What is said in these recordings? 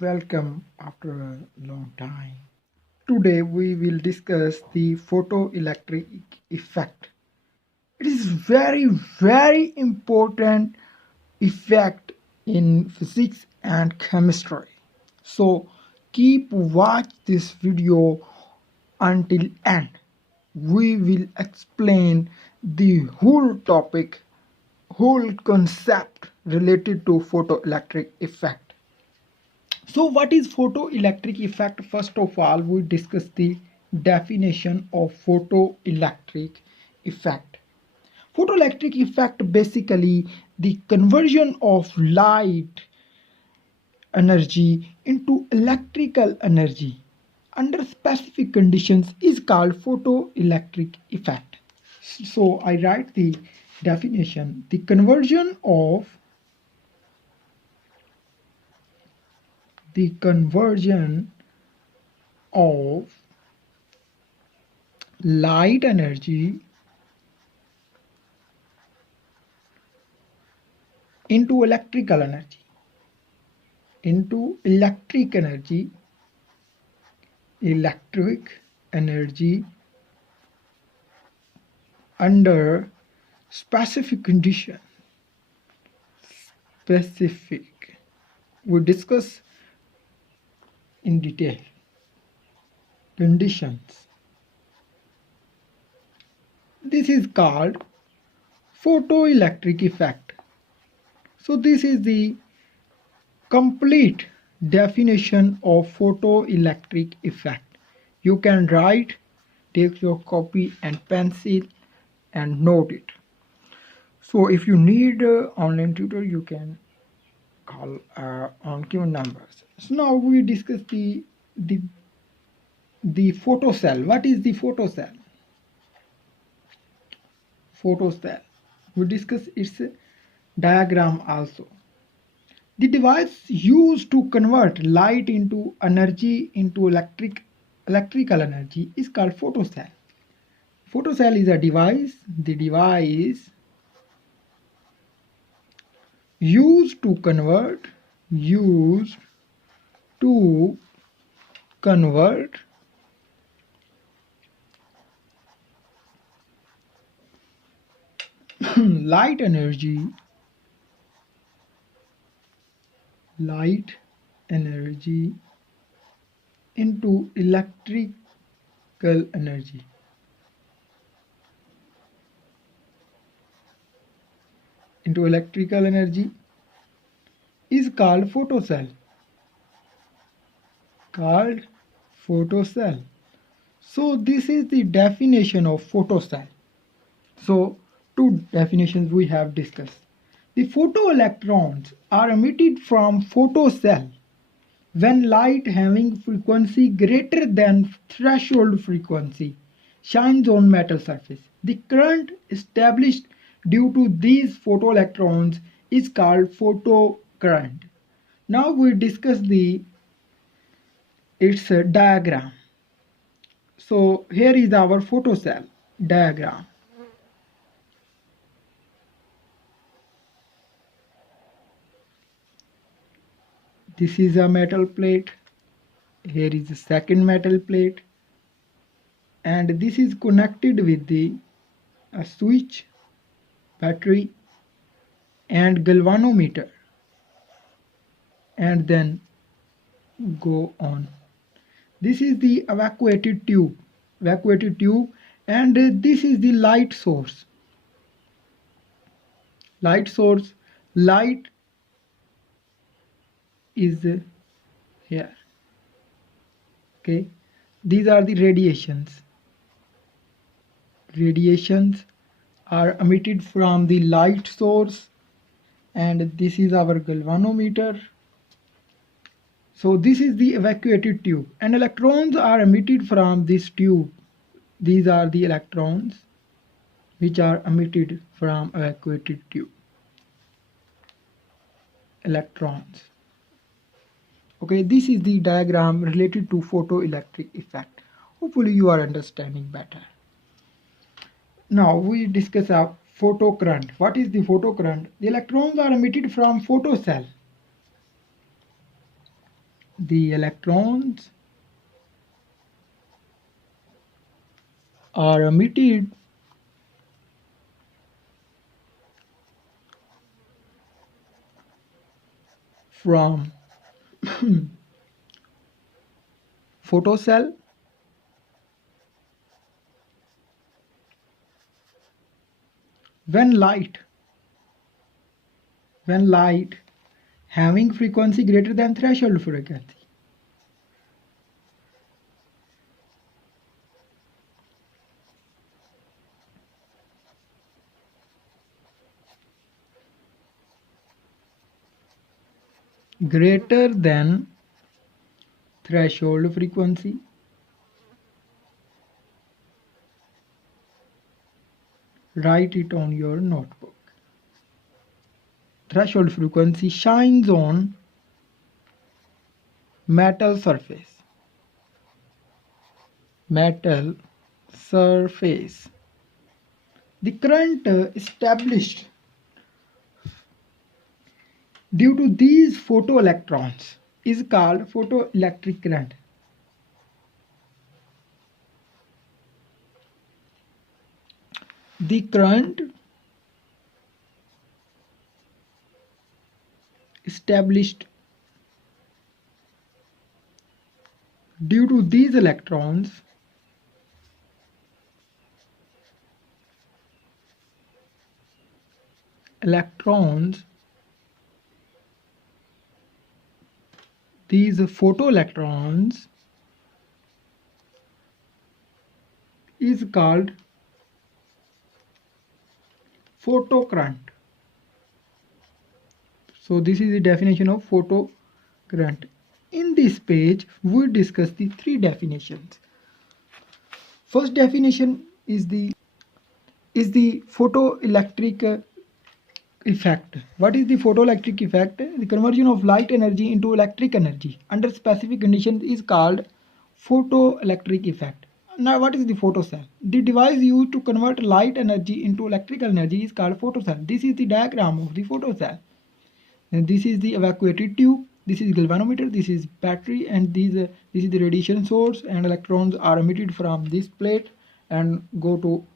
Welcome after a long time. Today we will discuss the photoelectric effect. It is very important effect in physics and chemistry. So keep watch this video until end. We will explain the whole topic, whole concept related to photoelectric effect. So what is photoelectric effect? First of all, we discuss the definition of photoelectric effect. Photoelectric effect basically the conversion of light energy into electrical energy under specific conditions is called photoelectric effect. So I write the definition. The conversion of light energy into electrical energy under specific condition. We discuss in detail conditions. This is called photoelectric effect. So this is the complete definition of photoelectric effect. You can write, take your copy and pencil and note it. So if you need online tutor, you can call on given numbers. So now we discuss the photocell. What is the photocell? We discuss its diagram also. The device used to convert light into energy into electrical energy is called photocell. Photocell is a device. The device used to convert light energy into electrical energy. Is called photocell. So this is the definition of photocell. So two definitions we have discussed. The photoelectrons are emitted from photocell when light having frequency greater than threshold frequency shines on metal surface. The current established due to these photoelectrons is called photocurrent. Now we discuss its diagram. So here is our photocell diagram. This is a metal plate. Here is the second metal plate, and this is connected with a switch, battery, and galvanometer, and then go on. This is the evacuated tube, and this is the light source. Light is here. Okay, these are the radiations. Radiations are emitted from the light source, and this is our galvanometer. So this is the evacuated tube, and electrons are emitted from this tube. These are the electrons which are emitted from evacuated tube. Electrons. Okay, this is the diagram related to photoelectric effect. Hopefully you are understanding better. Now we discuss a photocurrent. What is the photocurrent? The electrons are emitted from photocell. the electrons are emitted from photocell when light having frequency greater than threshold frequency. Greater than threshold frequency. Write it on your notebook. Threshold frequency shines on metal surface. Metal surface. The current established due to these photoelectrons is called photoelectric current. The current established due to these electrons these photoelectrons is called photocurrent. So this is the definition of photocurrent. In this page we discuss the three definitions. First definition is the photoelectric effect. What is the photoelectric effect? The conversion of light energy into electric energy under specific conditions is called photoelectric effect. Now what is the photocell? The device used to convert light energy into electrical energy is called photocell. This is the diagram of the photocell. And this is the evacuated tube, this is galvanometer, this is battery, and this is the radiation source, and electrons are emitted from this plate and go to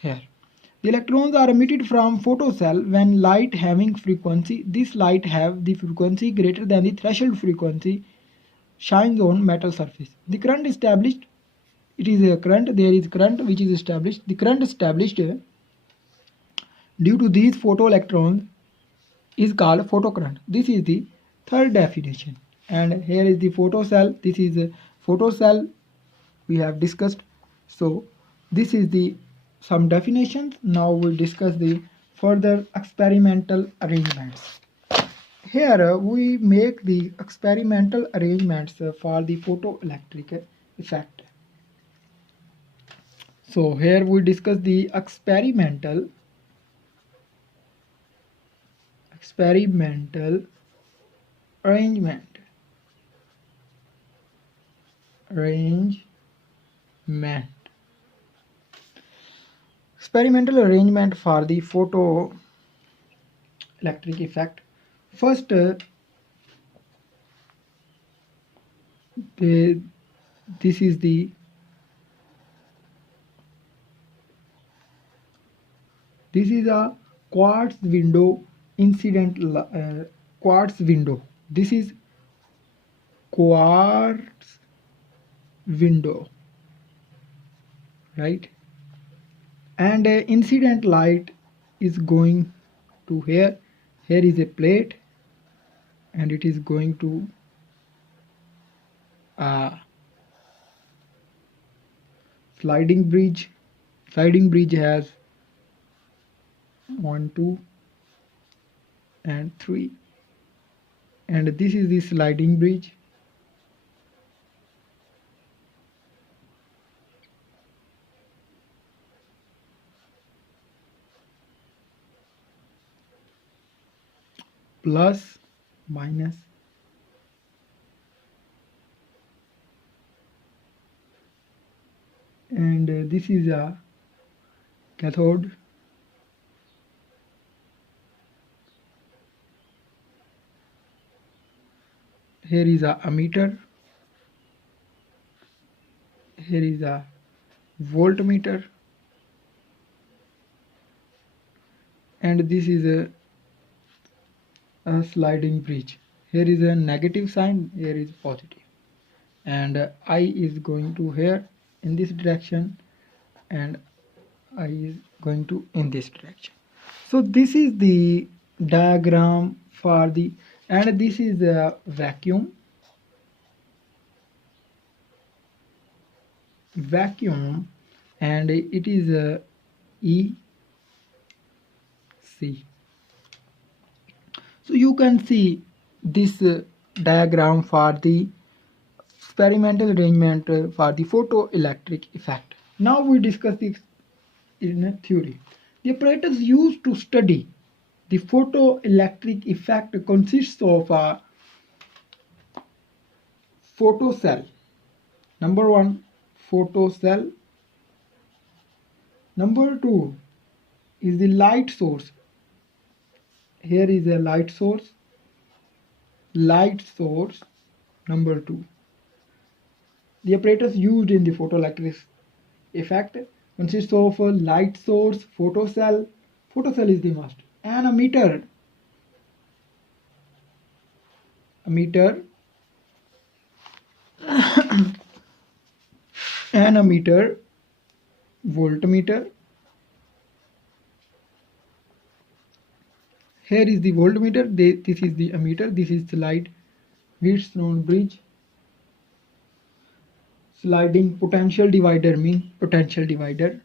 here. The electrons are emitted from photocell when light having frequency. This light have the frequency greater than the threshold frequency shines on metal surface. The current established, it is a current, there is current which is established. The current established due to these photoelectrons is called photocurrent. This is the third definition. And here is the photocell. This is a photocell we have discussed. So this is the some definitions. Now we'll discuss the further experimental arrangements. Here we make the experimental arrangements for the photoelectric effect. So here we discuss the experimental arrangement. Experimental arrangement for the photoelectric effect. First, this is a quartz window incident quartz window. This is quartz window, right? And incident light is going to here. Here is a plate, and it is going to sliding bridge. Sliding bridge has 1, 2, and 3, and this is the sliding bridge. Plus, minus, and this is a cathode. Here is a ammeter, here is a voltmeter, and this is a sliding bridge. Here is a negative sign, here is positive, and I is going to here in this direction, and I is going to in this direction. So this is the diagram for the, and this is the vacuum, and it is E C. So you can see this diagram for the experimental arrangement for the photoelectric effect. Now we discuss this in a theory. The apparatus used to study the photoelectric effect consists of a photocell. Number one, photocell. Number two is the light source. Here is a light source. Light source. Number two. The apparatus used in the photoelectric effect consists of a light source, photocell. Photocell is the must. And a meter. Ammeter, voltmeter. Here is the voltmeter, this is the ammeter, this is the light Wheatstone bridge. Sliding potential divider means potential divider.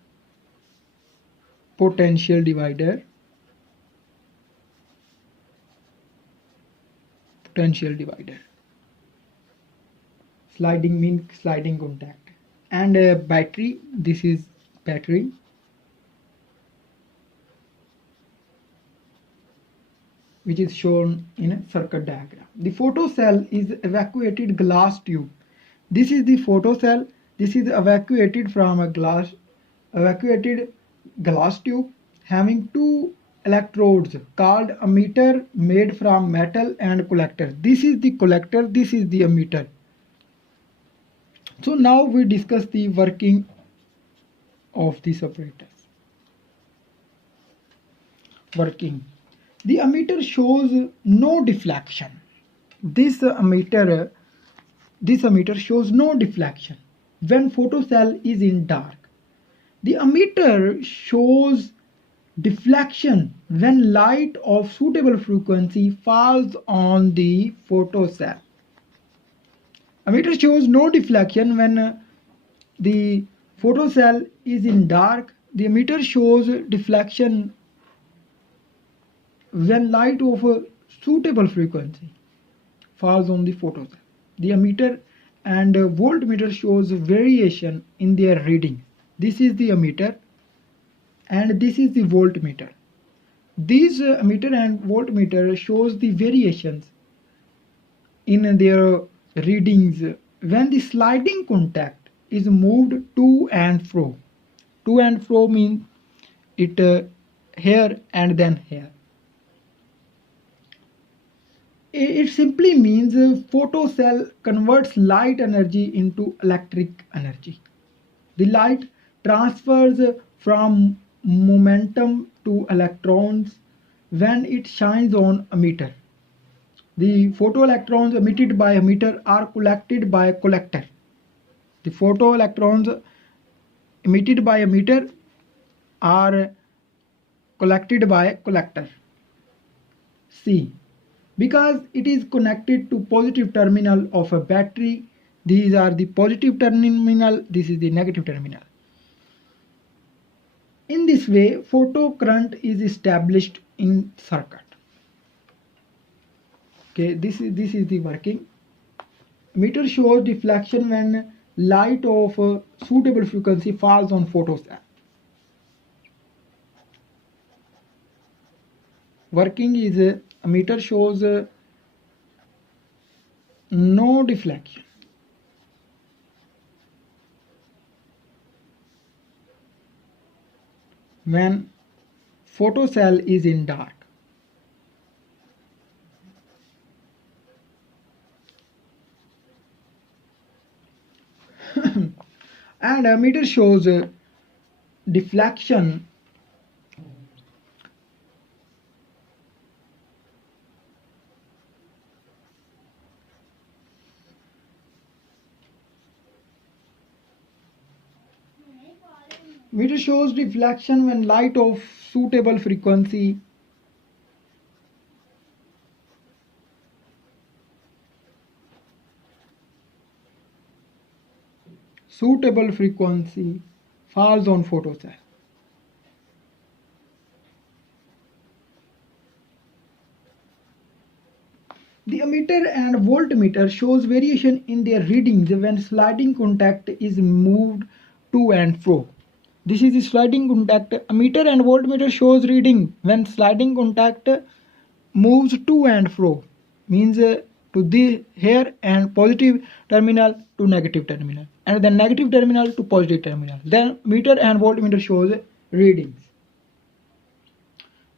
Sliding means sliding contact. And battery, this is battery. Which is shown in a circuit diagram. The photocell is evacuated glass tube. This is the photocell. This is evacuated from a evacuated glass tube having two electrodes called ammeter made from metal and collector. This is the collector, this is the ammeter. So now we discuss the working of this apparatus. Working. The ammeter shows no deflection. This ammeter shows no deflection when photocell is in dark. The ammeter shows deflection when light of suitable frequency falls on the photocell. Ammeter shows no deflection when the photocell is in dark. The ammeter shows deflection when light of a suitable frequency falls on the photocell. The ammeter and voltmeter shows variation in their reading. This is the ammeter and this is the voltmeter. These ammeter and voltmeter shows the variations in their readings when the sliding contact is moved to and fro. To and fro means it here and then here. It simply means photocell converts light energy into electric energy. The light transfers from momentum to electrons when it shines on ammeter. The photoelectrons emitted by ammeter are collected by collector. The photoelectrons emitted by ammeter are collected by collector. C. Because it is connected to positive terminal of a battery, these are the positive terminal, this is the negative terminal. In this way, photocurrent is established in circuit. Okay, this is the working. Meter shows deflection when light of a suitable frequency falls on photocell. Working is a meter shows no deflection when photocell is in dark. And emitter shows deflection. Emitter shows deflection when light of suitable frequency falls on photocell. The ammeter and voltmeter shows variation in their readings when sliding contact is moved to and fro. This is the sliding contact. Ammeter and voltmeter shows reading when sliding contact moves to and fro. Means to the here and positive terminal to negative terminal, and then negative terminal to positive terminal. Then meter and voltmeter shows readings.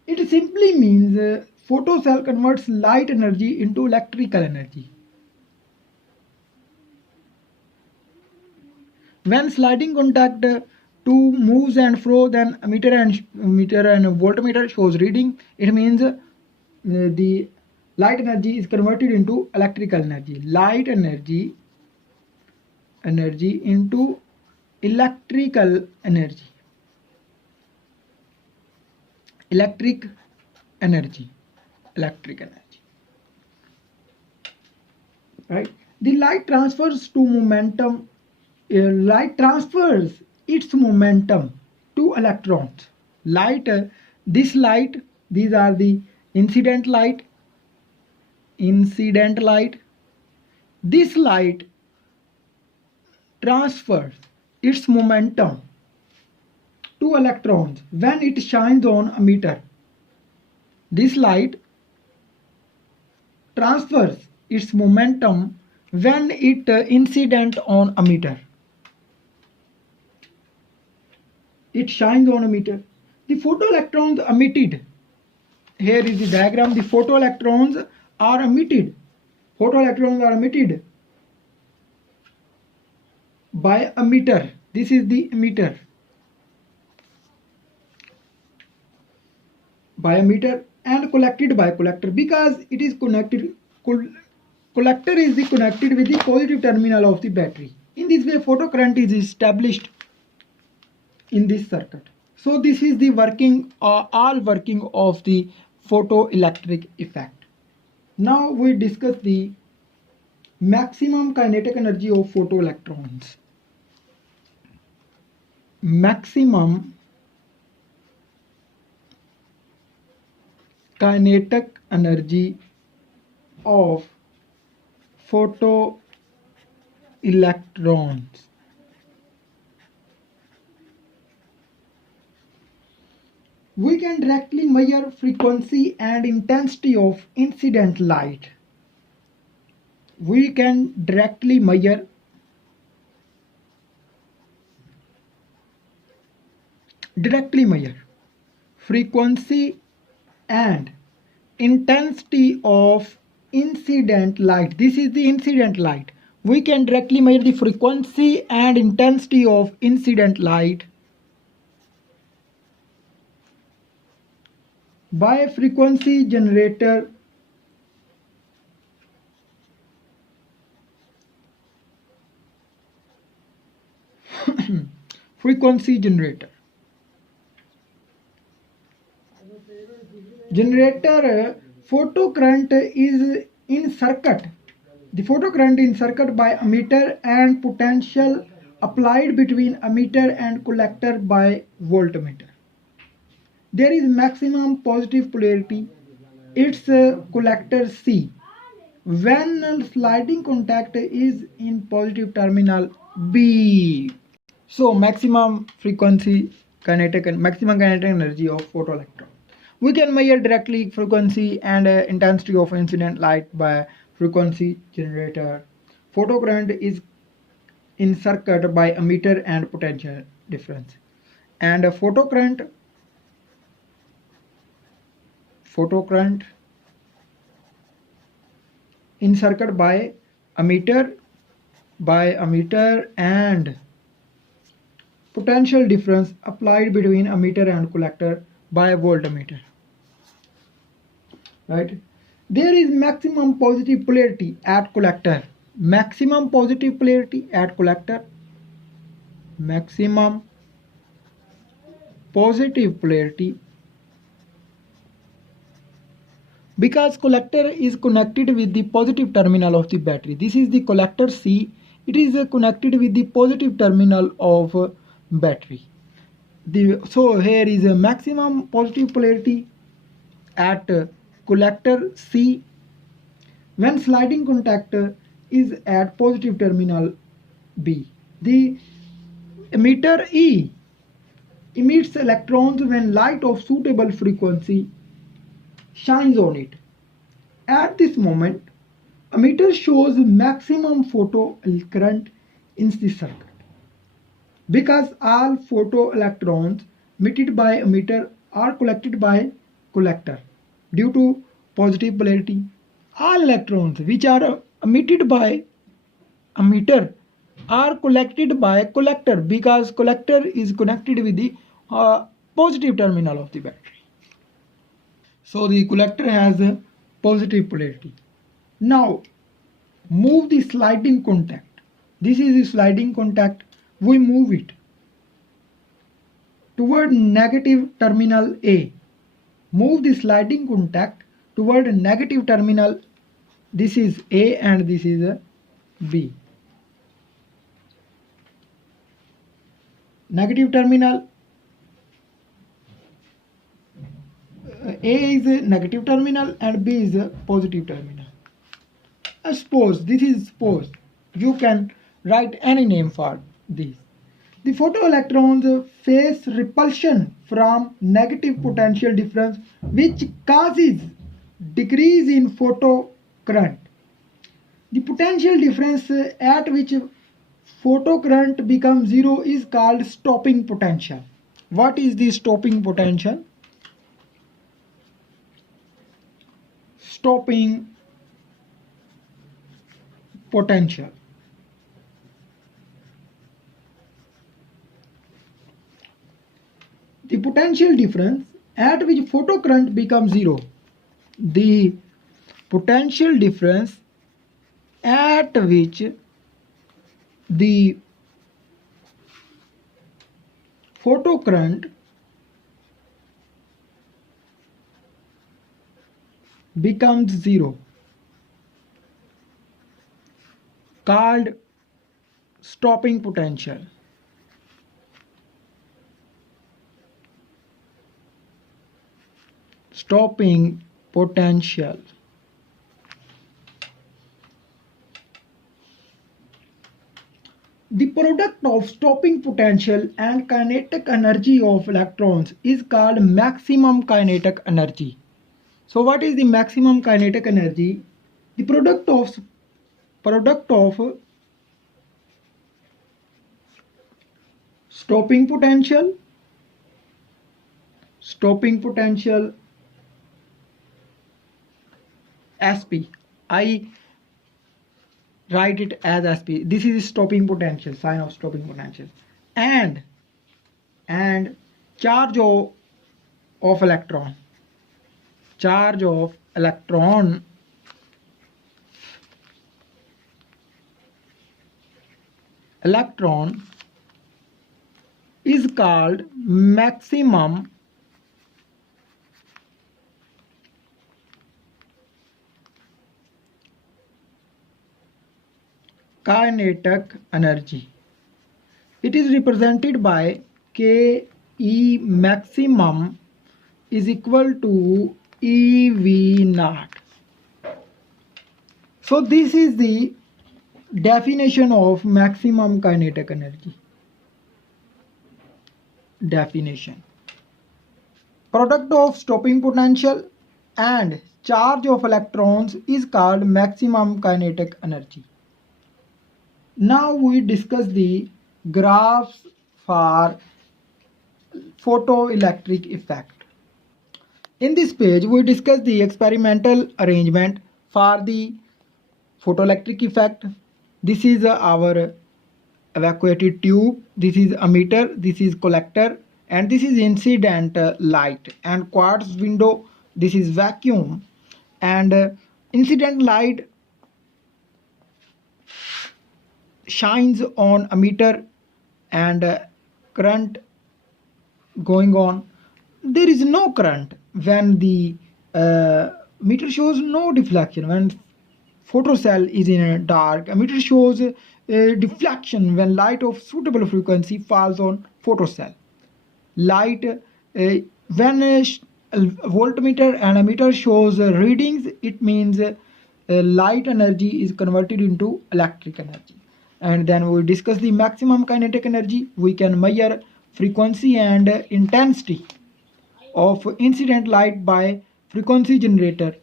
It simply means photocell converts light energy into electrical energy. When sliding contact to moves and fro, then meter and voltmeter shows reading. It means the light energy is converted into electrical energy. Light energy into electrical energy. Electric energy. Right? The light transfers to momentum. Light transfers its momentum to electrons. These are the incident light. This light transfers its momentum to electrons when it shines on a meter. This light transfers its momentum when it incident on a meter. It shines on a meter. The photoelectrons emitted. Here is the diagram. The photoelectrons are emitted. By a meter. This is the emitter. By a meter and collected by collector, because it is connected. Collector is connected with the positive terminal of the battery. In this way, photocurrent is established in this circuit. So this is the all working of the photoelectric effect. Now we discuss the maximum kinetic energy of photoelectrons. Maximum kinetic energy of photoelectrons. We can directly measure frequency and intensity of incident light. We can directly measure frequency and intensity of incident light. This is the incident light. We can directly measure the frequency and intensity of incident light by a frequency generator. Frequency generator. Photocurrent is in circuit. The photocurrent in circuit by ammeter and potential applied between ammeter and collector by voltmeter. There is maximum positive polarity. Its collector C. When sliding contact is in positive terminal B. So maximum kinetic energy of photoelectron. We can measure directly frequency and intensity of incident light by frequency generator. Photocurrent is in circuit by ammeter and potential difference. And photocurrent in circuit by ammeter by ammeter and potential difference applied between emitter and collector by voltmeter. Right? There is maximum positive polarity at collector. Maximum positive polarity at collector. Maximum positive polarity because collector is connected with the positive terminal of the battery. This is the collector C. It is connected with the positive terminal of battery. So here is a maximum positive polarity at collector C when sliding contact is at positive terminal B. The emitter E emits electrons when light of suitable frequency shines on it. At this moment, emitter shows maximum photo current in the circuit. Because all photoelectrons emitted by emitter are collected by collector due to positive polarity. All electrons which are emitted by emitter are collected by collector because collector is connected with the positive terminal of the battery. So the collector has a positive polarity. Now move the sliding contact. This is the sliding contact. We move it toward negative terminal A. Move the sliding contact toward negative terminal. This is A and this is B. Negative terminal. A is a negative terminal and B is a positive terminal. Suppose this is suppose. You can write any name for this. The photoelectrons face repulsion from negative potential difference which causes decrease in photo current. The potential difference at which photo current becomes zero is called stopping potential. What is the stopping potential? Stopping potential. The potential difference at which photocurrent becomes zero. The potential difference at which the photocurrent becomes zero, called stopping potential. Stopping potential. The product of stopping potential and kinetic energy of electrons is called maximum kinetic energy. So what is the maximum kinetic energy? The product of stopping potential SP. I write it as SP. This is stopping potential, sign of stopping potential, and charge of electron. Charge of electron is called maximum kinetic energy. It is represented by Ke maximum is equal to EV naught. So this is the definition of maximum kinetic energy. Definition. Product of stopping potential and charge of electrons is called maximum kinetic energy. Now we discuss the graphs for photoelectric effect. In this page, we discuss the experimental arrangement for the photoelectric effect. This is our evacuated tube, this is emitter, this is collector, and this is incident light. And quartz window, this is vacuum. And incident light shines on emitter, and current going on. There is no current when the meter shows no deflection. When photocell is in a dark, emitter shows deflection when light of suitable frequency falls on photocell. Light when a voltmeter and emitter shows readings, it means light energy is converted into electric energy. And then we discuss the maximum kinetic energy. We can measure frequency and intensity of incident light by frequency generator.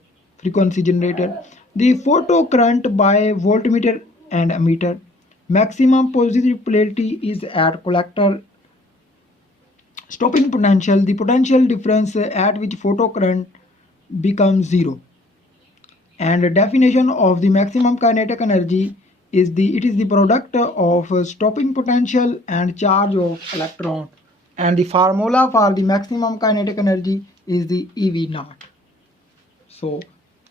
The photo current by voltmeter and emitter. Maximum positive polarity is at collector. Stopping potential, the potential difference at which photocurrent becomes zero. And the definition of the maximum kinetic energy is it is the product of stopping potential and charge of electron. And the formula for the maximum kinetic energy is the EV naught. So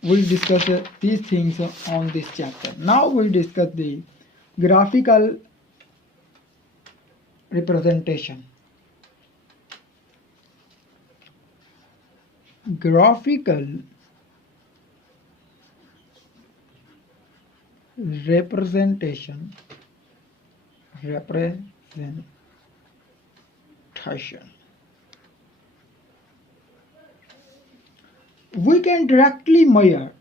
we'll discuss these things on this chapter. Now we'll discuss the graphical representation. Graphical representation. We can directly measure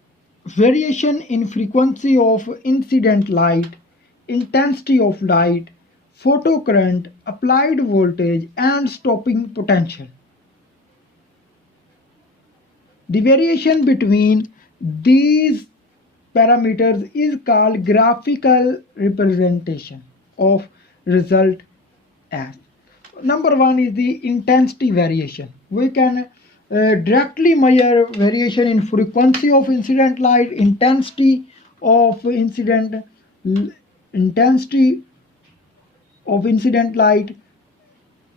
variation in frequency of incident light, intensity of light, photocurrent, applied voltage, and stopping potential. The variation between these parameters is called graphical representation of result as. Number one is the intensity variation. We can directly measure variation in frequency of incident light, intensity of incident light,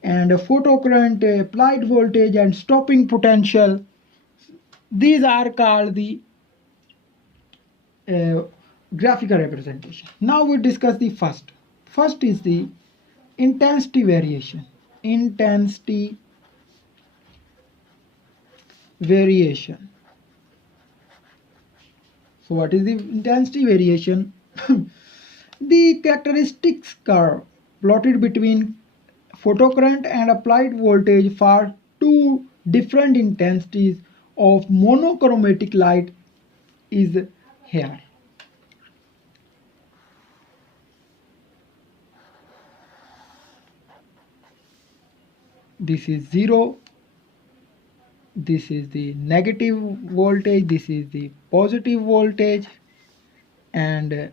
and photocurrent, applied voltage, and stopping potential. These are called the graphical representation. Now we discuss the first. First is the intensity variation. Intensity variation. So what is the intensity variation? The characteristics curve plotted between photocurrent and applied voltage for two different intensities of monochromatic light is here. This is 0, this is the negative voltage, this is the positive voltage, and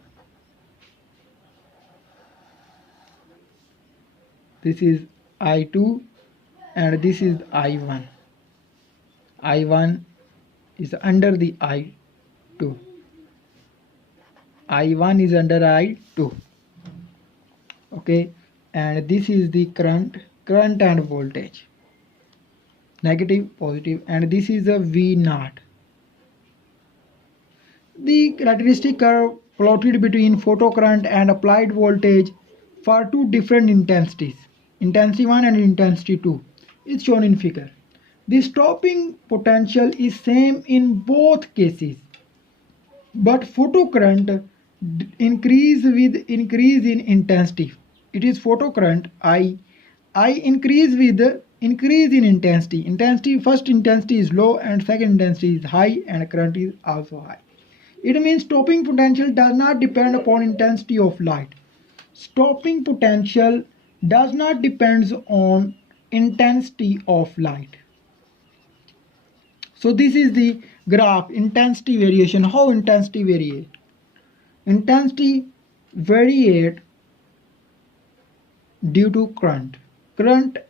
this is I2 and this is I1. I1 is under the I2. I1 is under I2. Okay, and this is the current and voltage. Negative, positive, and this is a V naught. The characteristic curve plotted between photocurrent and applied voltage for two different intensities, intensity 1 and intensity 2, is shown in figure. The stopping potential is same in both cases, but photocurrent increase with increase in intensity. It is photocurrent I increase with increase in intensity. First intensity is low and second intensity is high, and current is also high. It means stopping potential does not depend upon intensity of light. Stopping potential does not depend on intensity of light. So this is the graph, intensity variation. How intensity varies? Intensity varies due to current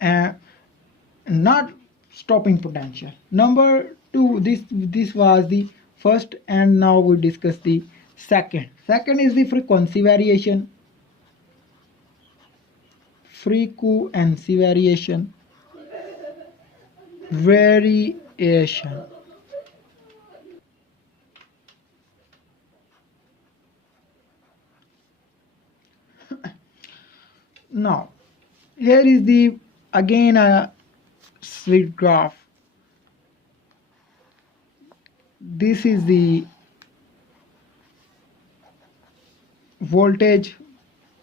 and not stopping potential. Number two, this was the first, and now we discuss the Second is the frequency variation. Frequency variation. Variation. Now, here is the again a slit graph. This is the voltage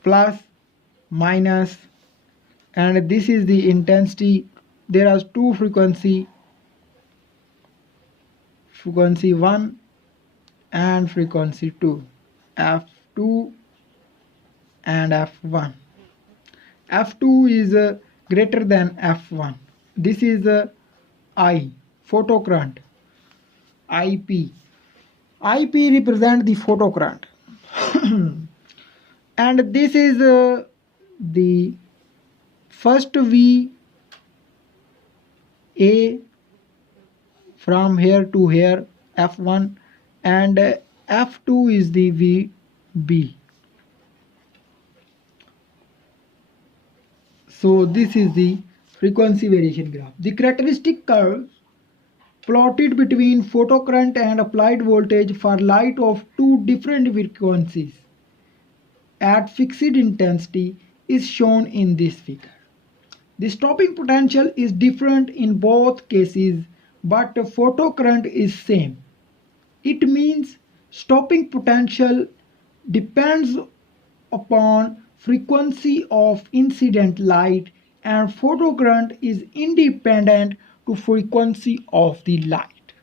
plus, minus, and this is the intensity. There are two frequency 1 and frequency 2, F2 and F1. F2 is greater than F1. This is I, photocurrent, IP. IP represent the photocurrent. And this is the first V A from here to here, F1, and F2 is the VB. So this is the frequency variation graph. The characteristic curve plotted between photocurrent and applied voltage for light of two different frequencies at fixed intensity is shown in this figure. The stopping potential is different in both cases, but the photocurrent is same. It means stopping potential depends upon frequency of incident light, and photocurrent is independent to frequency of the light.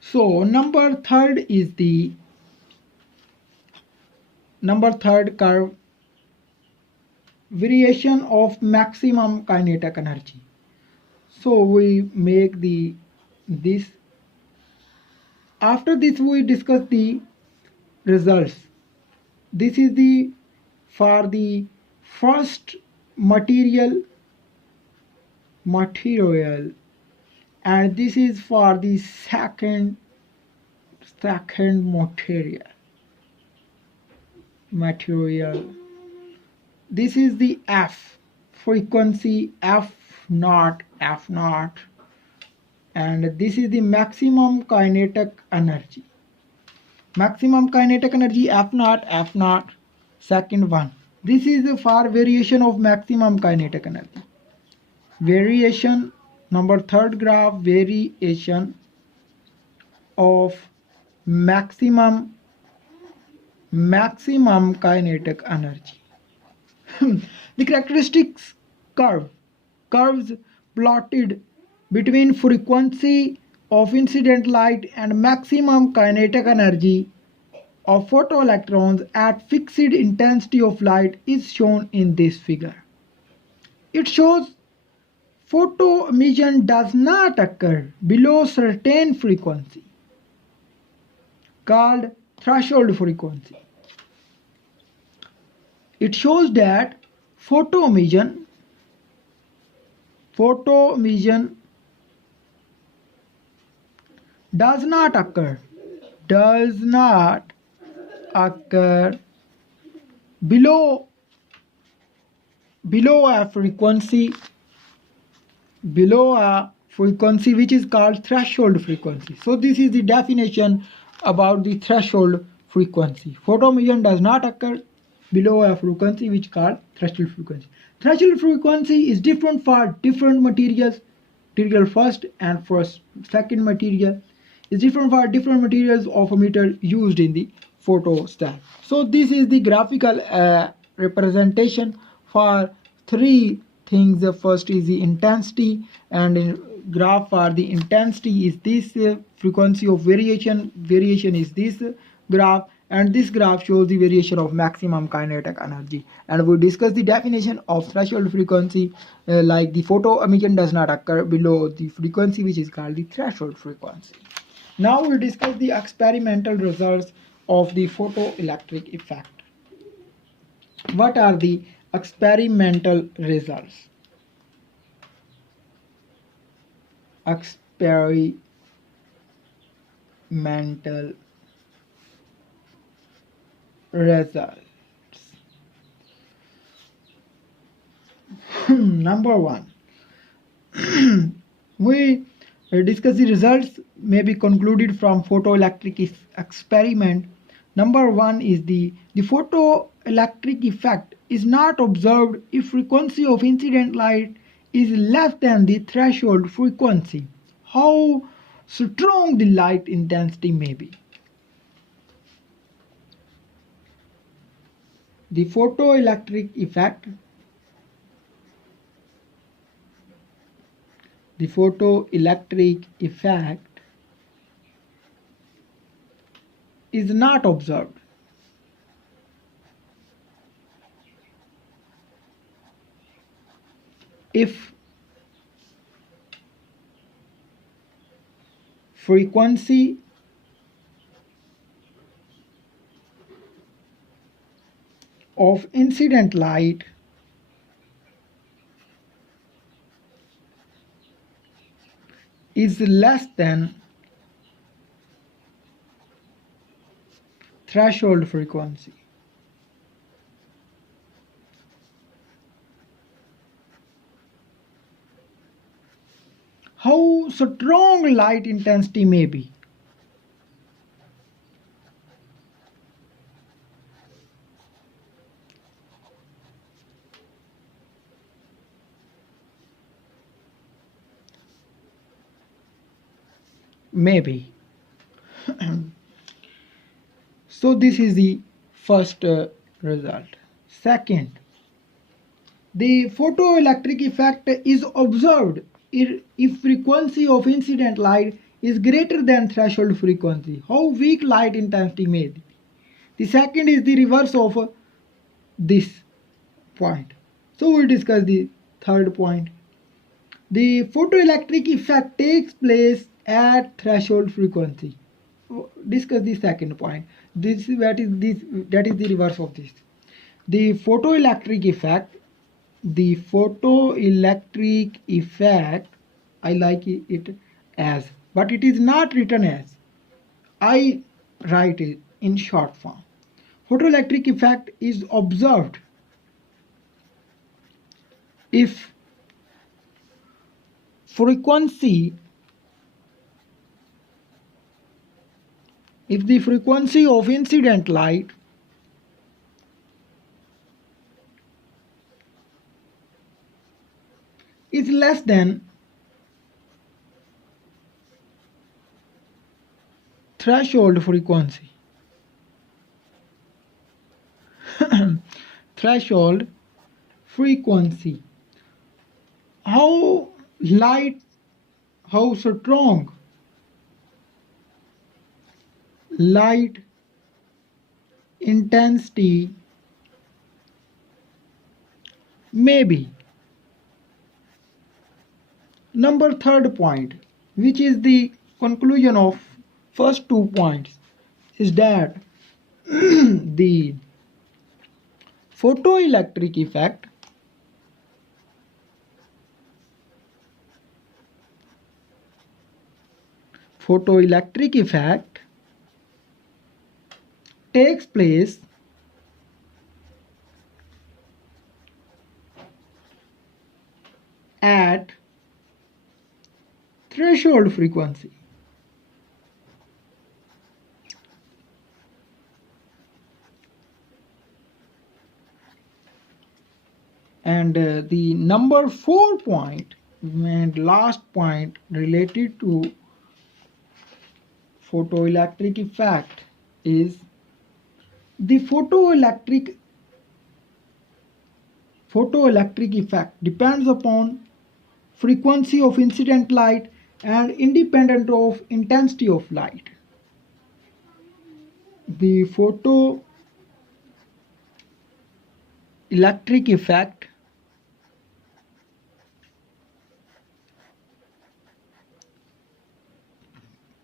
So number third curve, variation of maximum kinetic energy. So we make this. After this we discuss the results. This is for the first material, and this is for the second material. This is the F, frequency F0, and this is the maximum kinetic energy. Maximum kinetic energy F0, second one. This is for variation of maximum kinetic energy. Variation, number third graph, variation of maximum kinetic energy. The characteristics curves plotted between frequency of incident light and maximum kinetic energy of photoelectrons at fixed intensity of light is shown in this figure. It shows photoemission does not occur below certain frequency called threshold frequency. It shows that photoemission does not occur below a frequency which is called threshold frequency. So this is the definition about the threshold frequency. Photoemission does not occur below a frequency which is called threshold frequency. Threshold frequency is different for different materials. Material first and second material is different for different materials of emitter used in the photo cell. So this is the graphical representation for three things. The first is the intensity, and in graph for the intensity is this, frequency of variation is this graph, and this graph shows the variation of maximum kinetic energy. And we discuss the definition of threshold frequency, like the photoemission does not occur below the frequency which is called the threshold frequency. Now we discuss the experimental results of the photoelectric effect. What are the experimental results? experimental results. Number one, we discuss the results may be concluded from photoelectric experiment. Number one is the photoelectric effect is not observed if frequency of incident light is less than the threshold frequency. How strong the light intensity may be. The photoelectric effect is not observed if frequency of incident light is less than threshold frequency. How strong light intensity may be. Maybe. So this is the first result. Second, the photoelectric effect is observed if frequency of incident light is greater than threshold frequency. How weak light intensity may be. The second is the reverse of this point. So we'll discuss the third point. The photoelectric effect takes place at threshold frequency. Discuss the second point. That is the reverse of this. The photoelectric effect, I like it as, but it is not written as. I write it in short form. Photoelectric effect is observed if the frequency of incident light is less than threshold frequency. Threshold frequency. How strong light intensity may be. Number third point, which is the conclusion of first 2 points, is that the photoelectric effect takes place at threshold frequency. And the number 4 point and last point related to photoelectric effect is the photoelectric effect depends upon frequency of incident light and independent of intensity of light. The photoelectric effect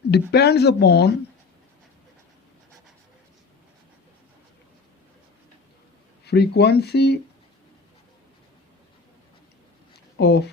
depends upon frequency of